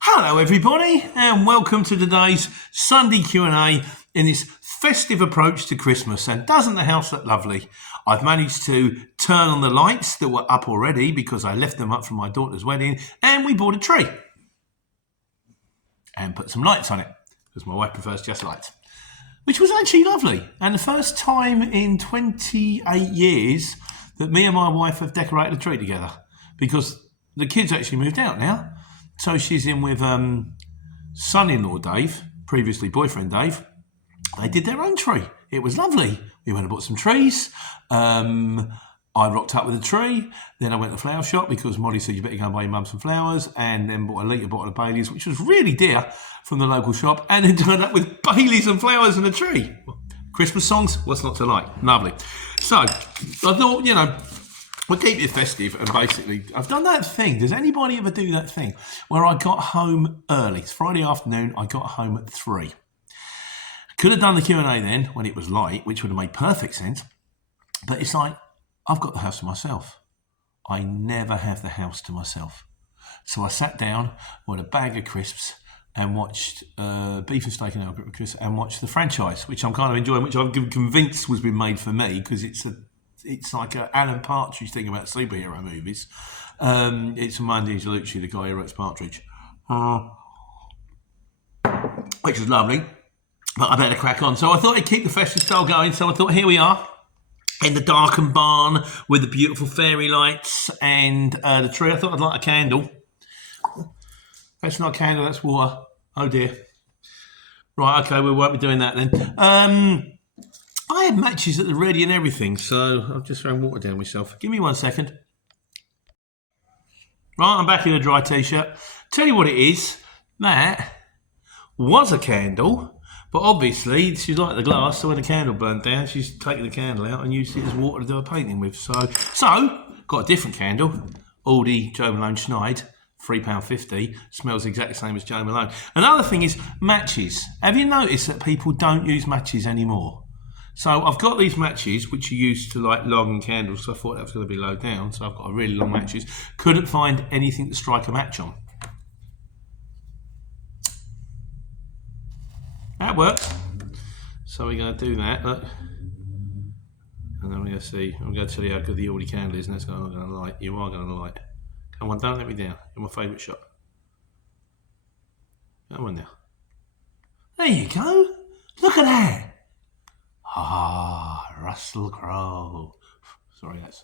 Hello everybody and welcome to today's Sunday Q&A in this festive approach to Christmas. And doesn't the house look lovely? I've managed to turn on the lights that were up already because I left them up from my daughter's wedding, and we bought a tree and put some lights on it because my wife prefers just lights, which was actually lovely. And the first time in 28 years that me and my wife have decorated a tree together, because the kids actually moved out now. So she's in with son-in-law Dave, previously boyfriend Dave. They did their own tree. It was lovely. We went and bought some trees. I rocked up with a tree. Then I went to the flower shop because Molly said you better go and buy your mum some flowers, and then bought a litre bottle of Baileys, which was really dear, from the local shop, and then turned up with Baileys and flowers and a tree. Christmas songs, what's not to like? Lovely. So I thought, we'll keep it festive, and basically, I've done that thing. Does anybody ever do that thing where I got home early? It's Friday afternoon. I got home at 3. Could have done the Q&A then when it was light, which would have made perfect sense. But it's like, I've got the house to myself. I never have the house to myself. So I sat down with a bag of crisps and watched Beef and Steak and Algebra Crisps, and watched the franchise, which I'm kind of enjoying, which I'm convinced was been made for me because it's like an Alan Partridge thing about superhero movies. It's Monday Angelucci, the guy who writes Partridge, which is lovely. But I better crack on. So I thought I'd keep the festive style going. So I thought, here we are in the darkened barn with the beautiful fairy lights and the tree. I thought I'd light a candle. That's not a candle, that's water. Oh dear. Right, okay, we won't be doing that then. I had matches at the ready and everything, so I've just thrown water down myself. Give me 1 second. Right, I'm back in a dry t-shirt. Tell you what it is, that was a candle, but obviously she's like the glass, so when the candle burnt down, she's taken the candle out and used it as water to do a painting with. So got a different candle, Aldi Joe Malone Schneid, £3.50, smells exactly the same as Joe Malone. Another thing is matches. Have you noticed that people don't use matches anymore? So I've got these matches which are used to light long candles, so I thought that was going to be low down, so I've got a really long matches. Couldn't find anything to strike a match on. That works. So we're going to do that, look. And then we're going to see, I'm going to tell you how good the Aldi candle is, and that's what I'm going to light. You are going to light. Come on, don't let me down. You're my favourite shot. Come on now. There you go. Look at that. Russell Crowe. Sorry, that's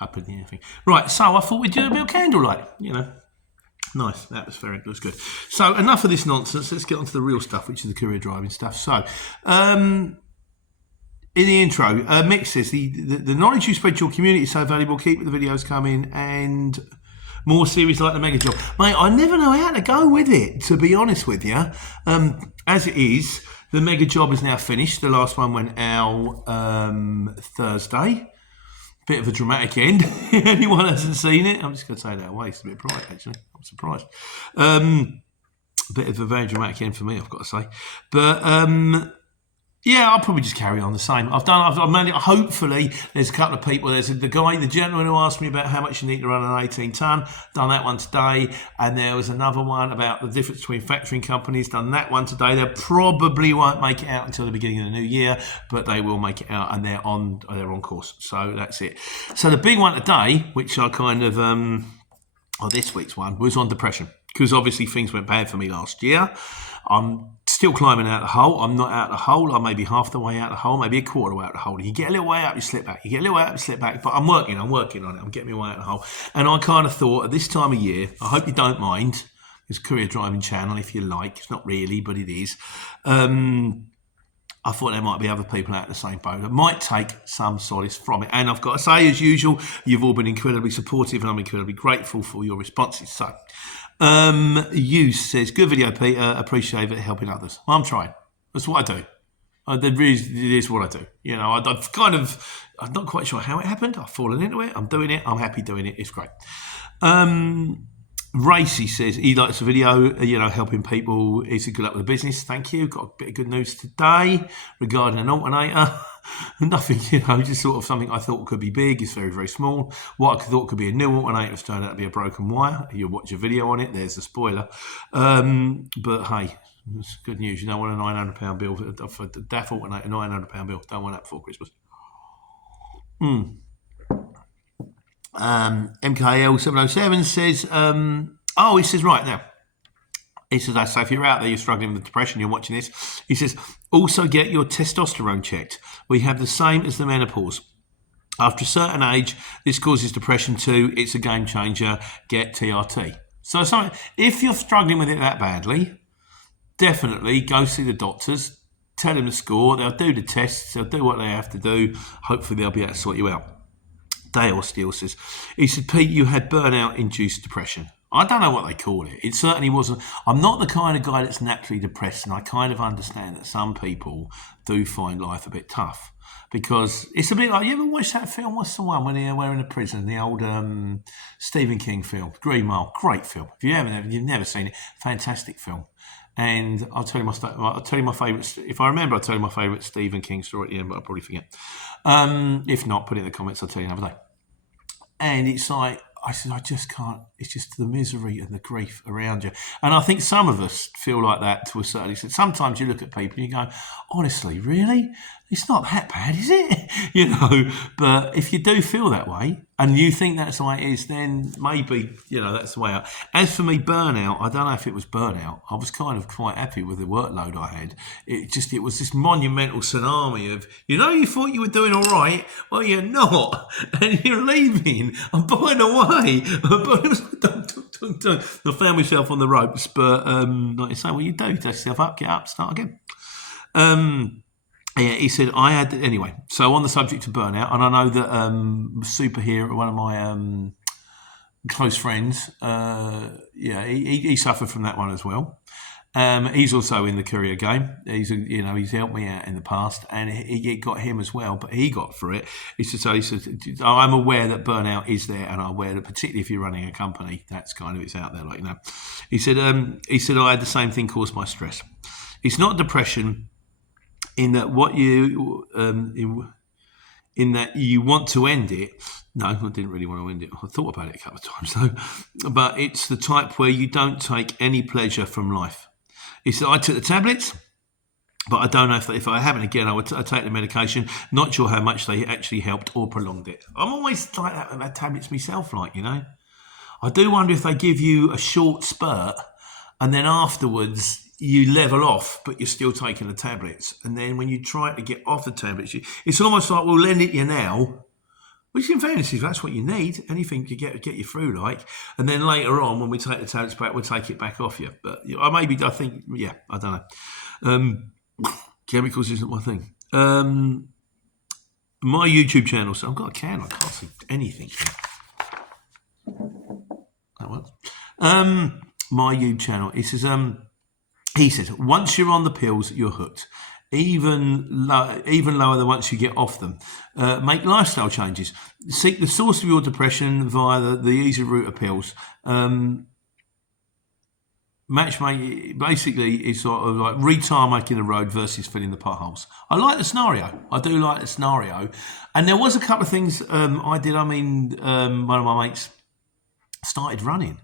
up in the anything. Right, so I thought we'd do a bit of candlelight, Nice, atmospheric, looks good. So enough of this nonsense, let's get on to the real stuff, which is the courier driving stuff. So, in the intro, Mick says, the knowledge you spread to your community is so valuable, keep the videos coming, and more series like the Mega Job. Mate, I never know how to go with it, to be honest with you. As it is, the Mega Job is now finished. The last one went out Thursday. Bit of a dramatic end. Anyone hasn't seen it? I'm just going to say that away. It's a bit bright, actually. I'm surprised. Bit of a very dramatic end for me, I've got to say. But yeah, I'll probably just carry on the same. I've managed, hopefully, there's a couple of people. There's the gentleman who asked me about how much you need to run an 18 tonne. Done that one today. And there was another one about the difference between factoring companies. Done that one today. They probably won't make it out until the beginning of the new year, but they will make it out, and they're on course. So that's it. So the big one today, which I kind of, this week's one, was on depression. Because obviously things went bad for me last year. I'm still climbing out the hole. I'm not out the hole. I'm maybe half the way out the hole, maybe a quarter way out the hole. You get a little way up, you slip back. You get a little way up, you slip back. But I'm working on it. I'm getting my way out the hole. And I kind of thought at this time of year, I hope you don't mind, it's a courier driving channel if you like. It's not really, but it is. I thought there might be other people out in the same boat that might take some solace from it. And I've got to say, as usual, you've all been incredibly supportive, and I'm incredibly grateful for your responses. So, you says, good video, Peter. Appreciate it helping others. Well, I'm trying. That's what I do. It is what I do. I'm not quite sure how it happened. I've fallen into it. I'm doing it. I'm happy doing it. It's great. Racy says he likes the video, helping people. He's a good luck with the business. Thank you. Got a bit of good news today regarding an alternator. Nothing, just sort of something I thought could be big is very, very small. What I thought could be a new alternator has turned out to be a broken wire. You watch a video on it, there's a spoiler. But hey, it's good news. You don't want a £900 bill for the DAF alternator, £900 bill. Don't want that before Christmas. MKL707 says, he says, right now, he says, so if you're out there, you're struggling with depression, you're watching this, he says, also get your testosterone checked. We have the same as the menopause. After a certain age, this causes depression too. It's a game changer. Get TRT. So if you're struggling with it that badly, definitely go see the doctors, tell them the score, they'll do the tests, they'll do what they have to do. Hopefully they'll be able to sort you out. Dale Steele says, he said, Pete, you had burnout-induced depression. I don't know what they call it. It certainly wasn't. I'm not the kind of guy that's naturally depressed, and I kind of understand that some people do find life a bit tough. Because it's a bit like, you ever watched that film? What's the one when they're in a prison? The old Stephen King film, Green Mile. Great film. If you haven't, you've never seen it. Fantastic film. And I'll tell you my favourite. If I remember, I'll tell you my favourite Stephen King story at the end, but I'll probably forget. If not, put it in the comments. I'll tell you another day. And it's like, I said, I just can't. It's just the misery and the grief around you. And I think some of us feel like that to a certain extent. Sometimes you look at people and you go, honestly, really? It's not that bad, is it? But if you do feel that way and you think that's the way it is, then maybe, that's the way out. As for me, burnout, I don't know if it was burnout. I was kind of quite happy with the workload I had. It was this monumental tsunami of, you thought you were doing all right. Well, you're not. And you're leaving. I'm pulling away. I found myself on the ropes, but like I say, what you do, dust yourself up, get up, start again. Yeah, he said, anyway, so on the subject of burnout, and I know that Superhero, one of my close friends, he suffered from that one as well. He's also in the courier game. He's helped me out in the past, and it got him as well, but he got through it. He said, I'm aware that burnout is there, and I'm aware that particularly if you're running a company, that's kind of, it's out there, He said, I had the same thing caused by stress. It's not depression, in that in that you want to end it. No, I didn't really want to end it. I thought about it a couple of times though. But it's the type where you don't take any pleasure from life. He said, I took the tablets, but I don't know if I haven't again, I'd take the medication. Not sure how much they actually helped or prolonged it. I'm always like that about tablets myself, I do wonder if they give you a short spurt and then afterwards you level off, but you're still taking the tablets. And then when you try to get off the tablets, it's almost like, we'll lend it you now, which in fairness, if that's what you need, anything to get you through, and then later on, when we take the tablets back, we'll take it back off you. But I don't know. Chemicals isn't my thing. My YouTube channel, so I've got a can, I can't see anything. That works. My YouTube channel, it says, he says, once you're on the pills, you're hooked. Even lower than once you get off them. Make lifestyle changes. Seek the source of your depression via the easy route of pills. Matchmaking, basically, is sort of like retarmaking the road versus filling the potholes. I like the scenario. I do like the scenario. And there was a couple of things I did. One of my mates started running.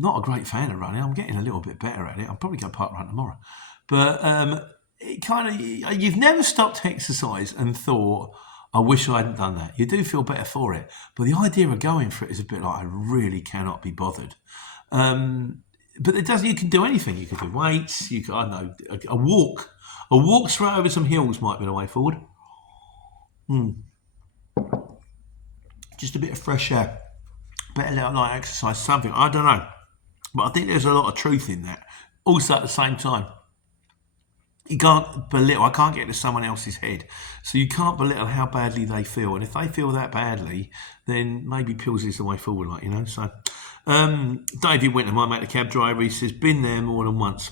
Not a great fan of running. I'm getting a little bit better at it. I'm probably going to park run tomorrow. But it kind of, you've never stopped exercise and thought, I wish I hadn't done that. You do feel better for it. But the idea of going for it is a bit like, I really cannot be bothered. But it doesn't, you can do anything. You can do weights. You can, I don't know, a walk. A walk straight over some hills might be the way forward. Just a bit of fresh air. Better let like exercise, something. I don't know. But I think there's a lot of truth in that. Also, at the same time, you can't belittle. I can't get into someone else's head. So you can't belittle how badly they feel. And if they feel that badly, then maybe pills is the way forward, So, David Winter, my mate, the cab driver, he says, been there more than once.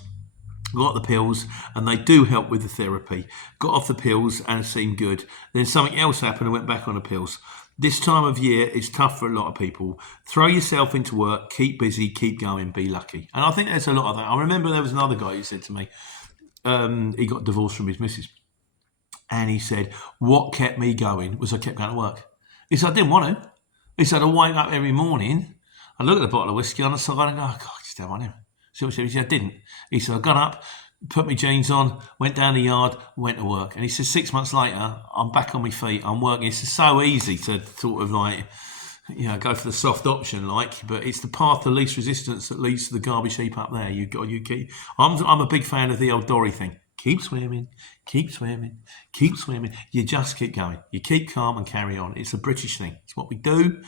Got the pills, and they do help with the therapy. Got off the pills, and it seemed good. Then something else happened and went back on the pills. This time of year is tough for a lot of people. Throw yourself into work, keep busy, keep going, be lucky. And I think there's a lot of that. I remember there was another guy who said to me, he got divorced from his missus. And he said, what kept me going was I kept going to work. He said, I didn't want to. He said, I wake up every morning, I look at the bottle of whiskey on the side and go, oh, God, just don't want him. So he said, I didn't. He said, I got up, put my jeans on, went down the yard, went to work. And he said, 6 months later, I'm back on my feet, I'm working. It's so easy to sort of like, go for the soft option, but it's the path of least resistance that leads to the garbage heap up there. I'm a big fan of the old Dory thing. Keep swimming, keep swimming, keep swimming. You just keep going. You keep calm and carry on. It's a British thing. It's what we do.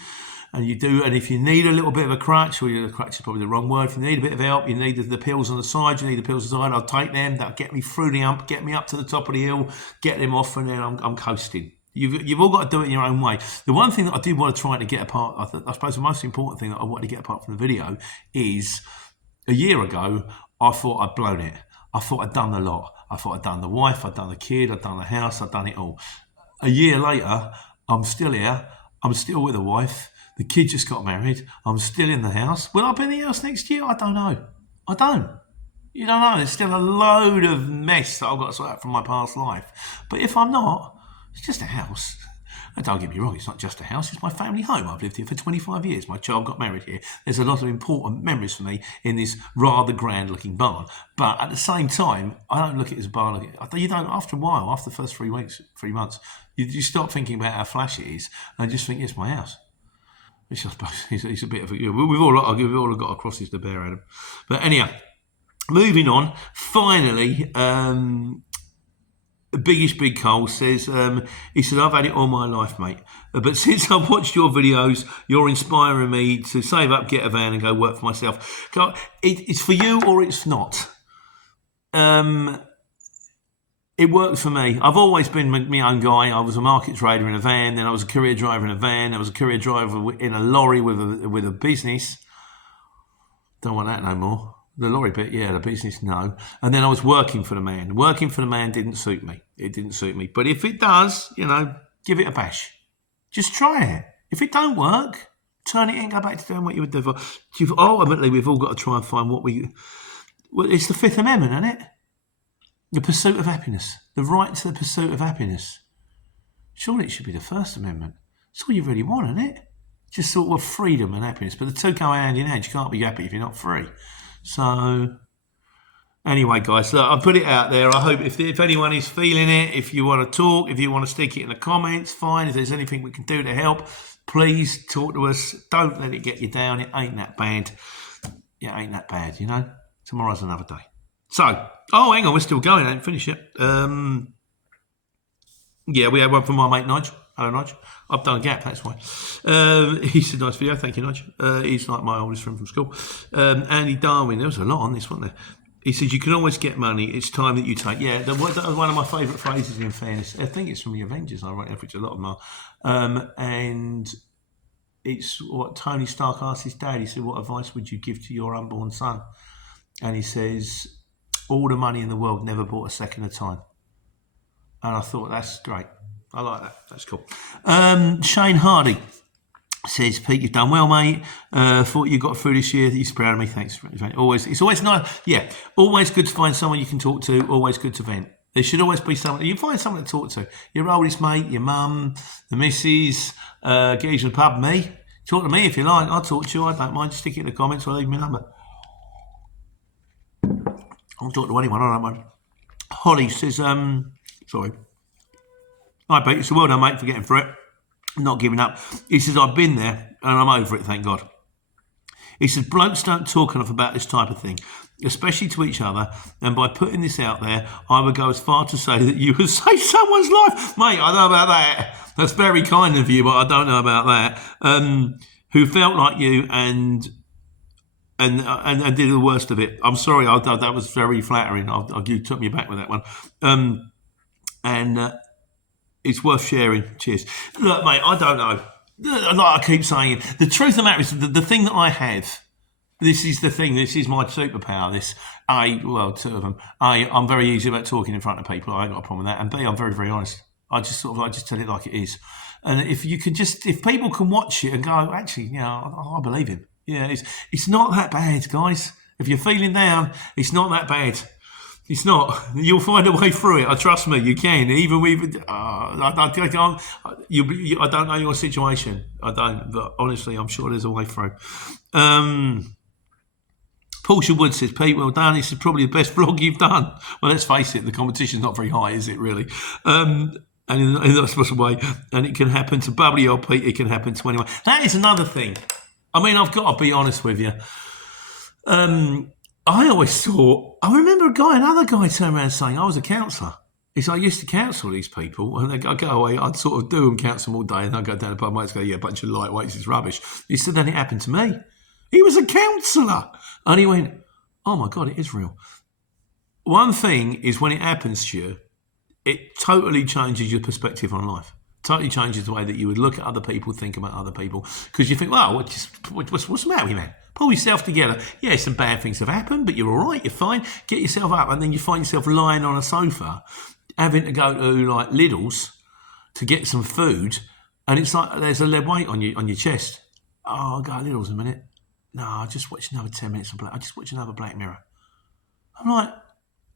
And you do, and if you need a little bit of a crutch, or the crutch is probably the wrong word, if you need a bit of help, you need the pills on the side, I'll take them, that'll get me through the hump, get me up to the top of the hill, get them off, and then I'm coasting. You've all got to do it in your own way. The one thing that I did want to try to get apart, I suppose the most important thing that I wanted to get apart from the video is, a year ago, I thought I'd blown it. I thought I'd done a lot. I thought I'd done the wife, I'd done the kid, I'd done the house, I'd done it all. A year later, I'm still here, I'm still with a wife, the kid just got married, I'm still in the house. Will I be in the house next year? I don't know. I don't. You don't know. There's still a load of mess that I've got to sort out from my past life. But if I'm not, it's just a house. And don't get me wrong, it's not just a house, it's my family home. I've lived here for 25 years. My child got married here. There's a lot of important memories for me in this rather grand looking barn. But at the same time, I don't look at it as a barn. You don't, after a while, after the first 3 months, you start thinking about how flash it is and just think, it's my house. Which I suppose it's a bit of a, we've all got to cross this to bear, Adam. But anyhow, moving on, finally, Biggish Big Cole says, he said, I've had it all my life, mate. But since I've watched your videos, you're inspiring me to save up, get a van and go work for myself. It's for you or it's not. It worked for me. I've always been my own guy. I was a market trader in a van, then I was a courier driver in a van, I was a courier driver in a lorry with a business. Don't want that no more. The lorry bit, yeah, the business, no. And then I was working for the man. Working for the man didn't suit me. It didn't suit me. But if it does, give it a bash. Just try it. If it don't work, turn it in, go back to doing what you would do. Ultimately, we've all got to try and find it's the Fifth Amendment, isn't it? The pursuit of happiness. The right to the pursuit of happiness. Surely it should be the First Amendment. It's all you really want, isn't it? Just sort of freedom and happiness. But the two go hand in hand. You can't be happy if you're not free. So, anyway, guys, look, I'll put it out there. I hope if anyone is feeling it, if you want to talk, if you want to stick it in the comments, fine. If there's anything we can do to help, please talk to us. Don't let it get you down. It ain't that bad. It ain't that bad, Tomorrow's another day. So, hang on, we're still going. I didn't finish it. Yeah, we had one from my mate Nigel. Hello, Nigel. I've done a gap, that's why. He said, nice video. Thank you, Nigel. He's like my oldest friend from school. Andy Darwin, there was a lot on this, wasn't there? He said, you can always get money. It's time that you take. Yeah, that was one of my favourite phrases, in fairness. I think it's from the Avengers, I wrote, which a lot of them are. And it's what Tony Stark asked his dad. He said, what advice would you give to your unborn son? And he says, all the money in the world never bought a second of time. And I thought, that's great. I like that. That's cool. Shane Hardy says, Pete, you've done well, mate. Thought you got through this year. He's proud of me. Thanks. It's always nice. Yeah, always good to find someone you can talk to. Always good to vent. There should always be someone. You find someone to talk to. Your oldest mate, your mum, the missus, get you to the pub, me. Talk to me if you like. I'll talk to you. I don't mind. Just stick it in the comments or leave me a number. I'll talk to anyone. I don't mind. Holly says, sorry. Hi, Pete. It's a well done, mate, for getting through it. Not giving up. He says, I've been there and I'm over it, thank God. He says, blokes don't talk enough about this type of thing, especially to each other. And by putting this out there, I would go as far to say that you would save someone's life. Mate, I don't know about that. That's very kind of you, but I don't know about that. Who felt like you and did the worst of it. I'm sorry, that was very flattering. You took me back with that one. It's worth sharing. Cheers. Look, mate, I don't know. Like I keep saying, the truth of the matter is the thing that I have, this is the thing, this is my superpower. Two of them. I'm very easy about talking in front of people. I ain't got a problem with that. And B, I'm very, very honest. I just tell it like it is. And if people can watch it and go, actually, I believe him. Yeah, it's not that bad, guys. If you're feeling down, it's not that bad. It's not. You'll find a way through it. Trust me, you can. Even with, I can't. I don't know your situation. I don't. But honestly, I'm sure there's a way through. Portia Wood says, Pete, well done. This is probably the best vlog you've done. Well, let's face it, the competition's not very high, is it really? And in that special way, and it can happen to bubbly old Pete. It can happen to anyone. That is another thing. I mean, I've got to be honest with you. I always thought, I remember another guy turned around saying, I was a counsellor. He said, I used to counsel these people, and I'd go away, I'd sort of do them, counsel them all day, and I'd go down the pub, and I'd go, yeah, a bunch of lightweights is rubbish. He said, then it happened to me. He was a counsellor. And he went, oh my God, it is real. One thing is when it happens to you, it totally changes your perspective on life. Totally changes the way that you would look at other people, think about other people. Because you think, well, what's the matter with you, man? Pull yourself together. Yeah, some bad things have happened, but you're all right, you're fine. Get yourself up, and then you find yourself lying on a sofa, having to go to like Lidl's to get some food, and it's like there's a lead weight on your chest. Oh, I'll go to Lidl's in a minute. No, I'll just watch another 10 minutes of I'll just watch another Black Mirror. I'm like,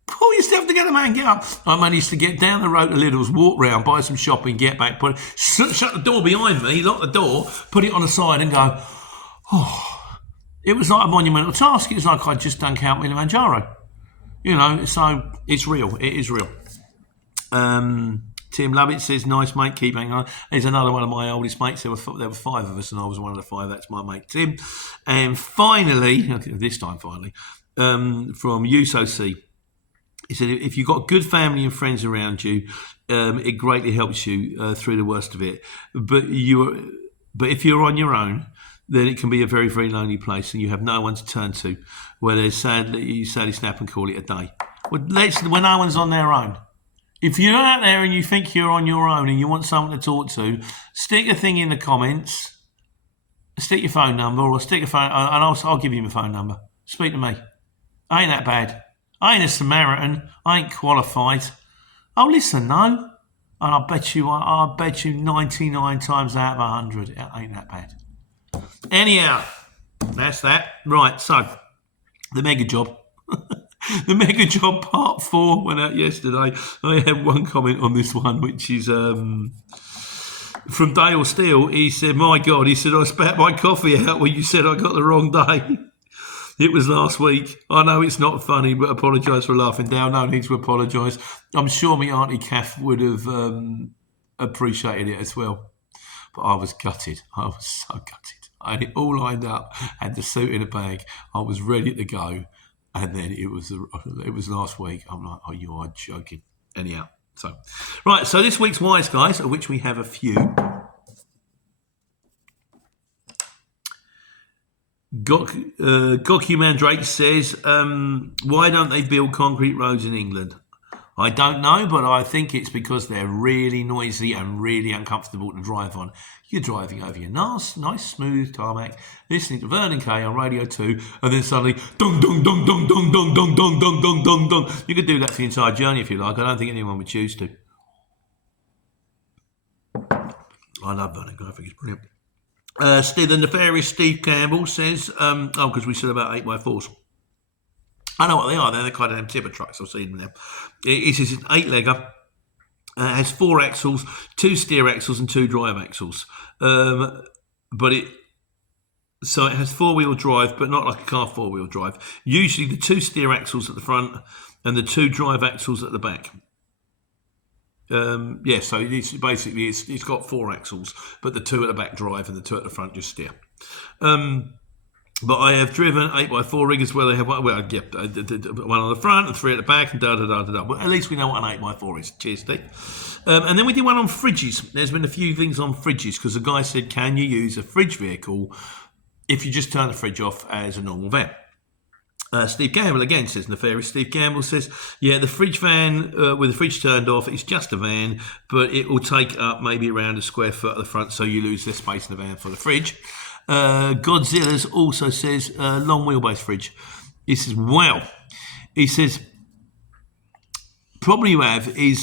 pull yourself together, man, get up. I managed to get down the road to Lidl's, walk round, buy some shopping, get back, shut the door behind me, lock the door, put it on the side and go, oh. It was like a monumental task. It was like I'd just done Count Kilimanjaro. You know, so it's real. It is real. Tim Lovett says, nice, mate, keep hanging on. There's another one of my oldest mates. There were 5 of us, and I was one of the 5. That's my mate, Tim. And finally, this time finally, from USOC, he said, if you've got good family and friends around you, it greatly helps you through the worst of it. But if you're on your own, then it can be a very, very lonely place and you have no one to turn to, where you sadly snap and call it a day. When no one's on their own. If you're out there and you think you're on your own and you want someone to talk to, stick a thing in the comments, stick your phone number, or stick a phone, and I'll give you my phone number. Speak to me. I ain't that bad. I ain't a Samaritan. I ain't qualified. Oh, listen, no. And I bet you 99 times out of 100, it ain't that bad. Anyhow, that's that. Right, so the mega job. The mega job part 4 went out yesterday. I had one comment on this one, which is from Dale Steele. He said, my God, he said, I spat my coffee out when you said I got the wrong day. It was last week. I know it's not funny, but apologise for laughing. Dale, no need to apologise. I'm sure my Auntie Kath would have appreciated it as well. But I was gutted. I was so gutted. I had it all lined up, had the suit in a bag. I was ready to go. And then it was last week. I'm like, oh, you are joking. Anyhow, so this week's Wise Guys, of which we have a few. Goku Mandrake says, why don't they build concrete roads in England? I don't know, but I think it's because they're really noisy and really uncomfortable to drive on. You're driving over your nice, smooth tarmac, listening to Vernon Kay on Radio 2, and then suddenly, dong, dong, dong, dong, dong, dong, dong, dong, dong, dong, dong, dong. You could do that for the entire journey if you like. I don't think anyone would choose to. I love Vernon Kay. I think it's brilliant. The nefarious Steve Campbell says, because we said about 8x4s. I know what they are. They're the kind of them tipper trucks. I've seen them now. It says it's 8-legger. Has 4 axles, 2 steer axles and 2 drive axles. So it has 4-wheel drive, but not like a car 4-wheel drive. Usually the 2 steer axles at the front and the 2 drive axles at the back. So it's basically it's got 4 axles, but the 2 at the back drive and the 2 at the front just steer. But I have driven 8x4 riggers where they have one on the front and 3 at the back and da-da-da-da-da. But at least we know what an 8x4 is. Cheers, Steve. And then we did one on fridges. There's been a few things on fridges because the guy said, can you use a fridge vehicle if you just turn the fridge off as a normal van? Steve Campbell again says, nefarious Steve Campbell says, yeah, the fridge van with the fridge turned off, it's just a van, but it will take up maybe around a square foot at the front, so you lose less space in the van for the fridge. Godzilla's also says long wheelbase fridge. He says, problem you have is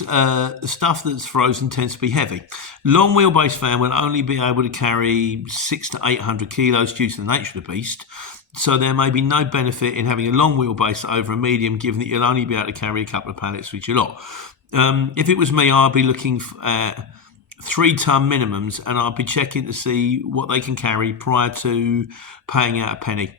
stuff that's frozen tends to be heavy. Long wheelbase fan will only be able to carry 600 to 800 kilos due to the nature of the beast. So there may be no benefit in having a long wheelbase over a medium, given that you'll only be able to carry a couple of pallets with your lot. If it was me, I'd be looking at 3-ton minimums, and I'd be checking to see what they can carry prior to paying out a penny.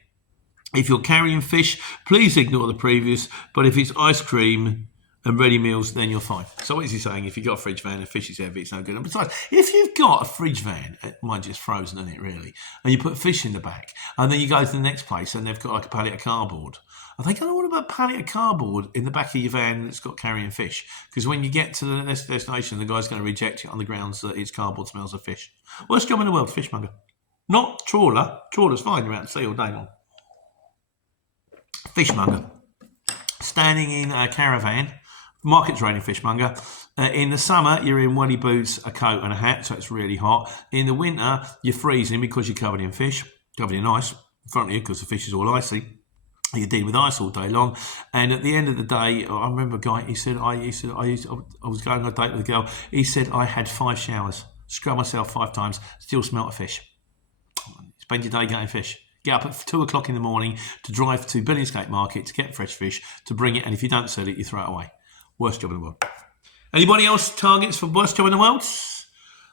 If you're carrying fish, please ignore the previous, but if it's ice cream and ready meals, then you're fine. So what is he saying? If you've got a fridge van and fish is heavy, it's no good. And besides, if you've got a fridge van, mine's just frozen, isn't it, really? And you put fish in the back, and then you go to the next place and they've got like a pallet of cardboard. Are they going to order about a pallet of cardboard in the back of your van that's got carrying fish? Because when you get to the next destination, the guy's going to reject it on the grounds that it's cardboard smells of fish. Worst job in the world, fishmonger. Not trawler. Trawler's fine, you're out to sea all day long. Fishmonger. Standing in a caravan, market trading fishmonger. In the summer, you're in welly boots, a coat and a hat, so it's really hot. In the winter, you're freezing because you're covered in fish, covered in ice in front of you because the fish is all icy. You're dealing with ice all day long, and at the end of the day, I remember a guy. He said, I was going on a date with a girl. He said I had 5 showers, scrubbed myself 5 times, still smelt of fish. Spend your day getting fish. Get up at 2 o'clock in the morning to drive to Billingsgate Market to get fresh fish, to bring it, and if you don't sell it, you throw it away. Worst job in the world. Anybody else targets for worst job in the world?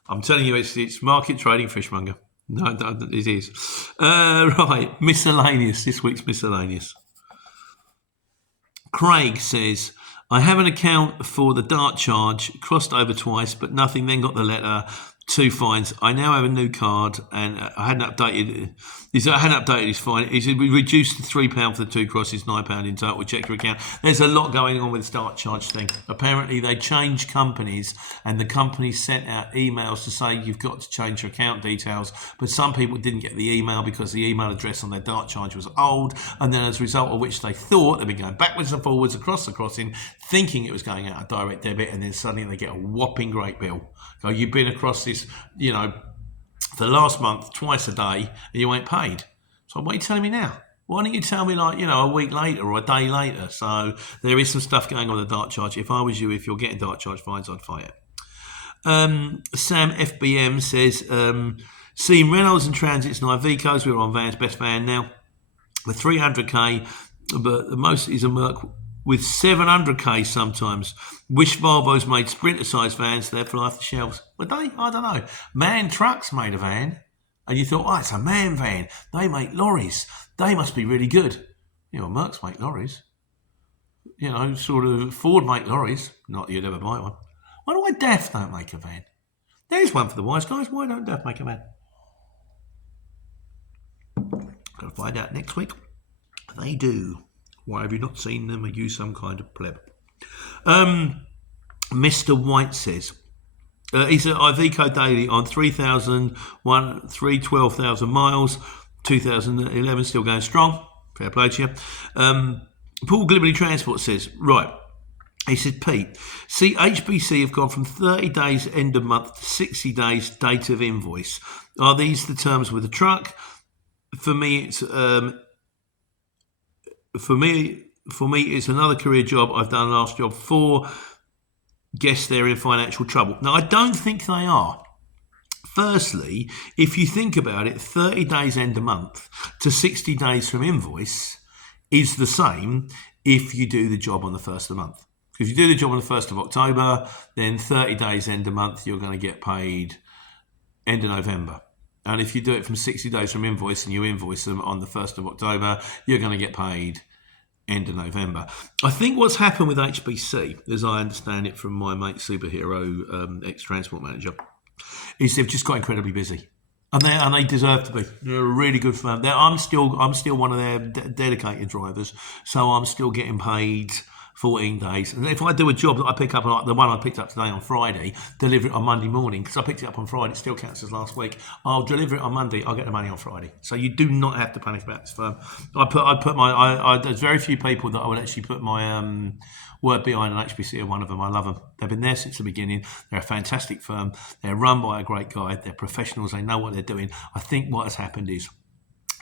I'm telling you, it's market trading fishmonger. No, it is. Right, miscellaneous. This week's miscellaneous. Craig says, I have an account for the dart charge, crossed over twice, but nothing, then got the letter, 2 fines. I now have a new card, and I hadn't updated. I hadn't updated his fine. He said we reduced to £3 for the 2 crosses, £9 in total. Check your account. There's a lot going on with the dart charge thing. Apparently, they changed companies, and the companies sent out emails to say you've got to change your account details. But some people didn't get the email because the email address on their dart charge was old, and then as a result of which they thought they'd been going backwards and forwards across the crossing, thinking it was going out of direct debit, and then suddenly they get a whopping great bill. So you've been across this, for the last month, twice a day, and you ain't paid. So what are you telling me now? Why don't you tell me a week later or a day later? So there is some stuff going on with the dart charge. If I was you, if you're getting dart charge fines, I'd fight it. Sam FBM says, seeing Reynolds and Transits and Ivecos, we're on Van's best van now, with 300k, but the most is a Merc with 700k sometimes. Wish Volvo's made Sprinter-sized vans, they're fly off the shelves. But they, I don't know. Man Trucks made a van, and you thought, it's a man van. They make lorries. They must be really good. Mercs make lorries. Sort of Ford make lorries. Not that you'd ever buy one. Why DAF don't make a van? There's one for the wise guys. Why don't DAF make a van? Gotta find out next week. They do. Why have you not seen them? Are you some kind of pleb? Mr. White says, he's at Iveco Daily on 312,000 miles, 2011, still going strong. Fair play to you. Paul Glibley Transport says, right, he said, Pete, see, HBC have gone from 30 days end of month to 60 days date of invoice. Are these the terms with the truck? For me, it's... For me, it's another career job. I've done last job 4. Guess they're in financial trouble. Now, I don't think they are. Firstly, if you think about it, 30 days end a month to 60 days from invoice is the same if you do the job on the 1st of the month. If you do the job on the 1st of October, then 30 days end a month, you're going to get paid end of November. And if you do it from 60 days from invoice and you invoice them on the 1st of October, you're going to get paid end of November. I think what's happened with HBC, as I understand it from my mate Superhero, ex-transport manager, is they've just got incredibly busy. And they deserve to be. They're a really good firm. I'm still one of their dedicated drivers, so I'm still getting paid 14 days. And if I do a job that I pick up, like the one I picked up today on Friday, deliver it on Monday morning, because I picked it up on Friday, it still counts as last week. I'll deliver it on Monday, I'll get the money on Friday. So you do not have to panic about this firm. There's very few people that I would actually put my word behind, and HBC are one of them. I love them. They've been there since the beginning. They're a fantastic firm. They're run by a great guy. They're professionals. They know what they're doing. I think what has happened is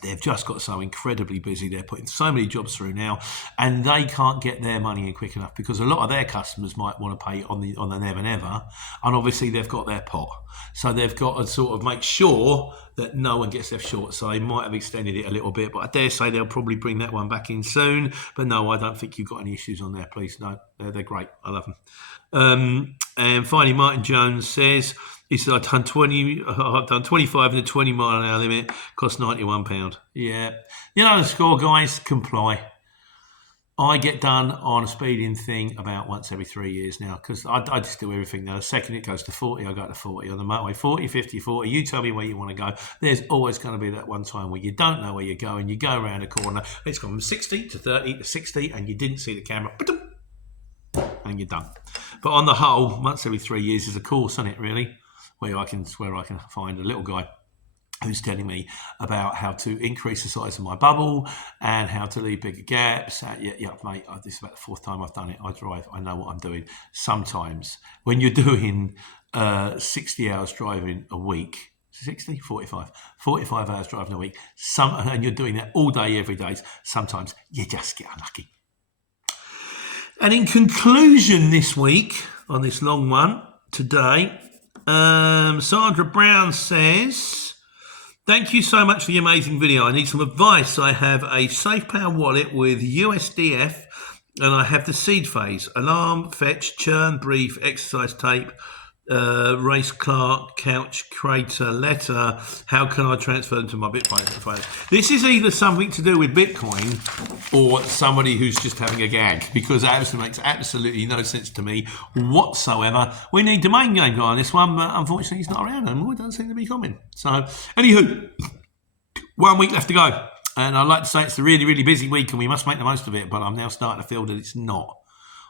They've just got so incredibly busy. They're putting so many jobs through now, and they can't get their money in quick enough because a lot of their customers might want to pay on the Never Never, and obviously they've got their pot, so they've got to sort of make sure that no one gets left short. So they might have extended it a little bit, but I dare say they'll probably bring that one back in soon. But no, I don't think you've got any issues on there. Please, no, they're great. I love them. And finally, Martin Jones says. He said, I've done 25 in the 20 mile an hour limit, cost £91. Yeah. You know the score, guys, comply. I get done on a speeding thing about once every 3 years now because I just do everything now. The second it goes to 40, I go to 40 on the motorway. 40, 50, 40. You tell me where you want to go. There's always going to be that one time where you don't know where you're going. You go around a corner. It's gone from 60 to 30 to 60 and you didn't see the camera. And you're done. But on the whole, once every 3 years is a course, isn't it, really? Where I can find a little guy who's telling me about how to increase the size of my bubble and how to leave bigger gaps. Yeah, mate, this is about the fourth time I've done it. I drive, I know what I'm doing. Sometimes when you're doing 60 hours driving a week, 60, 45 hours driving a week, and you're doing that all day, every day, sometimes you just get unlucky. And in conclusion this week, on this long one, today, Sandra Brown says, thank you so much for the amazing video. I need some advice. I have a SafePower wallet with USDF and I have the seed phase, alarm, fetch, churn, brief, exercise tape, Race Clark, couch, crater, letter. How can I transfer them to my Bitcoin? This is either something to do with Bitcoin or somebody who's just having a gag, because that makes absolutely no sense to me whatsoever. We need domain name guy on this one, but unfortunately he's not around anymore. It doesn't seem to be coming. So, anywho, 1 week left to go. And I'd like to say it's a really, really busy week and we must make the most of it, but I'm now starting to feel that it's not.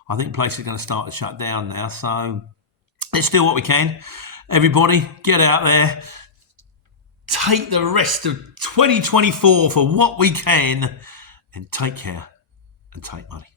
I think places are going to start to shut down now, so let's do what we can. Everybody, get out there. Take the rest of 2024 for what we can and take care and take money.